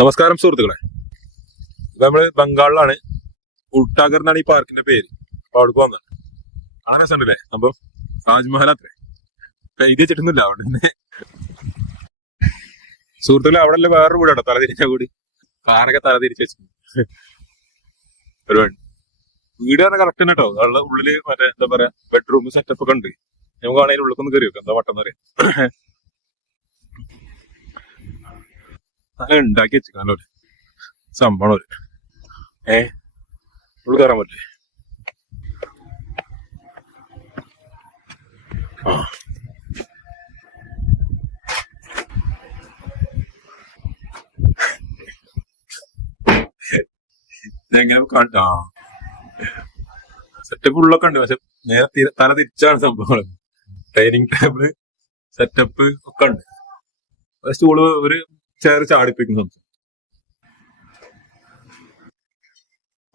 നമസ്കാരം സുഹൃത്തുക്കളെ, നമ്മള് ബംഗാളിലാണ്. ഉൾട്ടാഗർ എന്നാണ് ഈ പാർക്കിന്റെ പേര്. അപ്പൊ അവിടെ വന്നത് കാണാൻ രസമുണ്ടല്ലേ സംഭവം. താജ്മഹൽ അത്രേ എഴുതി വെച്ചിട്ടൊന്നുമില്ല അവിടെ തന്നെ. സുഹൃത്തുക്കളെ, അവിടെ അല്ല വേറൊരു വീടാണോ തലതിരിച്ച വീട്. കാറൊക്കെ തലതിരിച്ച് വെച്ചു ഒരുപാട്. വീട് പറഞ്ഞാൽ കറക്റ്റ് തന്നെ കേട്ടോ. അവിടെ ഉള്ളില് മറ്റേ എന്താ പറയാ ബെഡ്റൂം സെറ്റപ്പ് ഒക്കെ ഉണ്ട്. നമുക്ക് ആണെങ്കിൽ ഉള്ളിൽ കയറി വെക്കാം. എന്താ വട്ടം പറയാം, നല്ല ഉണ്ടാക്കി വെച്ചിക്കാനോ സംഭവം. ഒരു ഉള്ളിൽ കയറാൻ പറ്റില്ലേ? ആ എങ്ങനെ കാട്ടാ സെറ്റപ്പ് ഉള്ളൊക്കെ ഉണ്ട്. പക്ഷെ നേരെ തല തിരിച്ചാണ് സംഭവങ്ങൾ. ഡൈനിങ് ടേബിള് സെറ്റപ്പ് ഒക്കെ ഉണ്ട്. സ്റ്റൂള് ഒരു ചെയർ ചാടിപ്പിക്കുന്ന സംഭവം.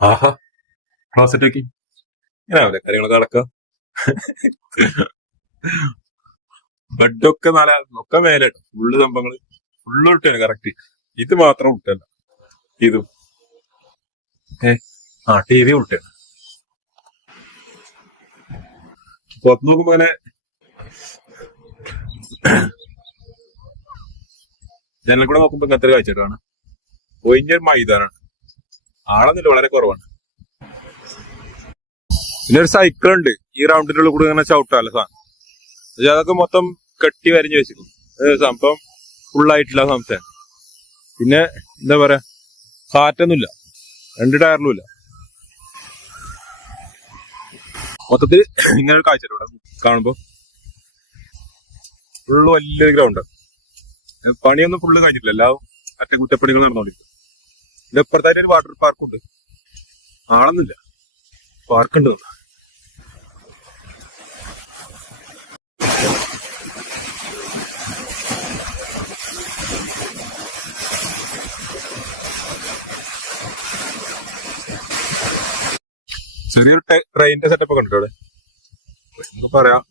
ആഹാ, ക്ലോസറ്റ് ഒക്കെ ഇങ്ങനെ കാര്യങ്ങളൊക്കെ അടക്കാം. ബെഡൊക്കെ നല്ല ഒക്കെ മേലെ ഫുള്ള് സംഭവങ്ങള് ഫുള്ള് വിട്ടാണ് കറക്റ്റ്. ഇത് മാത്രം വിട്ടല്ല, ഇതും ടി വി വിട്ടാണ്. പുറത്ത് നോക്കുമ്പോ അങ്ങനെ ജനൽ കൂടെ നോക്കുമ്പോ ഇങ്ങനത്തെ കാഴ്ചയാണ്. ഒഴിഞ്ഞൊരു മൈതാനാണ്, ആളെന്നില്ല വളരെ കുറവാണ്. പിന്നെ ഒരു സൈക്കിൾ ഉണ്ട് ഈ റൗണ്ടിന്റെ ഉള്ളിൽ കൂടെ ഇങ്ങനെ ചവിട്ടാല്ല സാധനം. പക്ഷെ അതൊക്കെ മൊത്തം കെട്ടി വരഞ്ഞു വെച്ചിരിക്കും. സംഭവം ഫുള്ളായിട്ടില്ല സംശയം. പിന്നെ എന്താ പറയാ, കാറ്റൊന്നുമില്ല, രണ്ട് ടയറിലും ഇല്ല. മൊത്തത്തിൽ ഇങ്ങനെ ഒരു കാഴ്ച ഇവിടെ കാണുമ്പോ. ഫുള്ള് വലിയൊരു ഗ്രൗണ്ട്. പണിയൊന്നും ഫുള്ള് കഴിഞ്ഞിട്ടില്ല, എല്ലാം അറ്റകുറ്റപ്പണികൾ നടന്നുകൊണ്ടിരിക്കും. ഇതിന്റെ അപ്പുറത്തായിട്ട് ഒരു വാട്ടർ പാർക്കുണ്ട്. ആളൊന്നുമില്ല, പാർക്കുണ്ട്. ചെറിയൊരു ട്രെയിനിന്റെ സെറ്റപ്പ് ഒക്കെ ഉണ്ട് അവിടെ. പറയാം